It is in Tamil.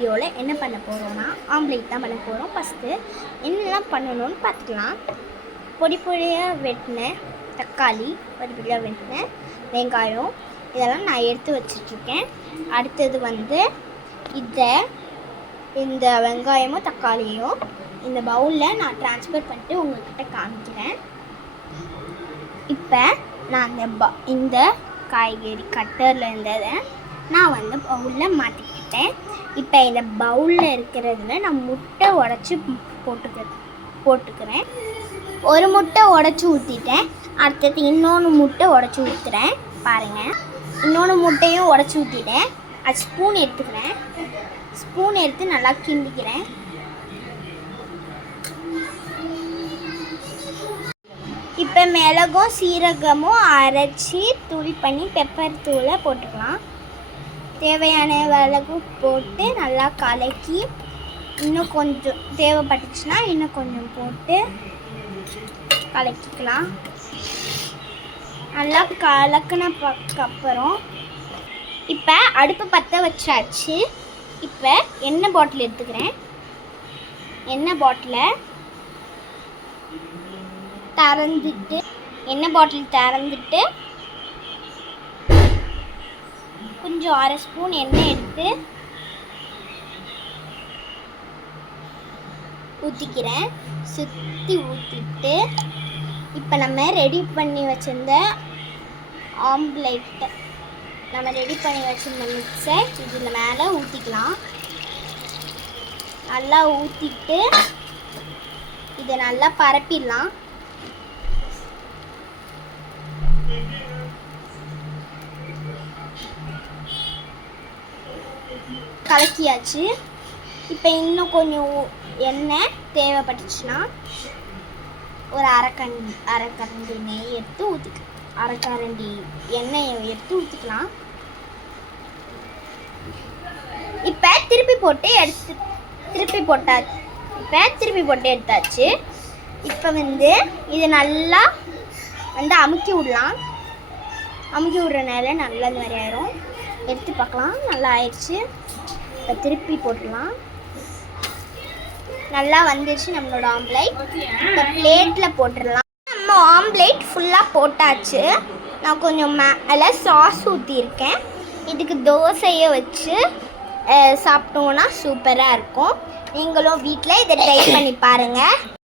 வீடியோவில் என்ன பண்ண போகிறோன்னா ஆம்லேட் தான் பண்ண போகிறோம். ஃபஸ்ட்டு என்னெல்லாம் பண்ணணும்னு பார்த்துக்கலாம். பொடி பொடியாக வெட்டின தக்காளி, பொடி பொடியாக வெட்டின வெங்காயம் இதெல்லாம் நான் எடுத்து வச்சிட்ருக்கேன். அடுத்தது வந்து இந்த வெங்காயமும் தக்காளியும் இந்த பவுலில் நான் ட்ரான்ஸ்ஃபர் பண்ணிட்டு உங்கள்கிட்ட காமிக்கிறேன். இப்போ நான் இந்த காய்கறி கட்டரில் இருந்ததை நான் வந்து பவுலில் மாற்றிக்கிட்டேன். இப்போ இந்த பவுலில் இருக்கிறதுல நான் முட்டை உடச்சி போட்டுக்கிறேன். ஒரு முட்டை உடச்சி ஊற்றிட்டேன். அடுத்தது இன்னொன்று முட்டை உடச்சி ஊற்றுறேன். பாருங்கள், இன்னொன்று முட்டையும் உடச்சி ஊற்றிட்டேன். அது ஸ்பூன் எடுத்துக்கிறேன். ஸ்பூன் எடுத்து நல்லா கிண்டிக்கிறேன். இப்போ மிளகும் சீரகமும் அரைச்சி தூள் பண்ணி பெப்பர் தூளை போட்டுக்கலாம். தேவையான மிளகு போட்டு நல்லா கலக்கி இன்னும் கொஞ்சம் தேவைப்பட்டுச்சுன்னா இன்னும் கொஞ்சம் போட்டு கலக்கிக்கலாம். நல்லா கலக்கினதுக்கப்புறம் இப்போ அடுப்பு பற்ற வச்சாச்சு. இப்போ எண்ணெய் பாட்டில் எடுத்துக்கிறேன். எண்ணெய் பாட்டிலை திறந்துட்டு கொஞ்சம் 1/2 ஸ்பூன் எண்ணெய் எடுத்து ஊற்றிக்கிறேன். சுற்றி ஊற்றிட்டு இப்போ நம்ம ரெடி பண்ணி வச்சுருந்த ஆம்லேட்டை மிக்ஸை இதில் மேலே ஊற்றிக்கலாம். நல்லா ஊற்றிட்டு இதை நல்லா பரப்பிடலாம். கலக்கியாச்சு. இப்போ இன்னும் கொஞ்சம் எண்ணெய் தேவைப்பட்டுச்சுன்னா ஒரு அரைக்கரண்டி நெய் எடுத்து அரைக்கரண்டி எண்ணெயை எடுத்து ஊற்றிக்கலாம். இப்போ திருப்பி போட்டு எடுத்தாச்சு. இப்போ வந்து இது நல்லா வந்து அமுக்கி விடலாம். அமுக்கி விடுறனால நல்லா இந்த மாதிரி ஆயிரும். எடுத்து பார்க்கலாம். நல்லா ஆயிடுச்சு. இப்போ திருப்பி போட்டுடலாம். நல்லா வந்துடுச்சு நம்மளோட ஆம்லேட். இப்போ பிளேட்டில் போட்டுடலாம். நம்ம ஆம்லேட் ஃபுல்லாக போட்டாச்சு. நான் கொஞ்சம் மேலே சாஸ் ஊற்றியிருக்கேன். இதுக்கு தோசையை வச்சு சாப்பிட்டோன்னா சூப்பராக இருக்கும். நீங்களும் வீட்டில் இதை ட்ரை பண்ணி பாருங்கள்.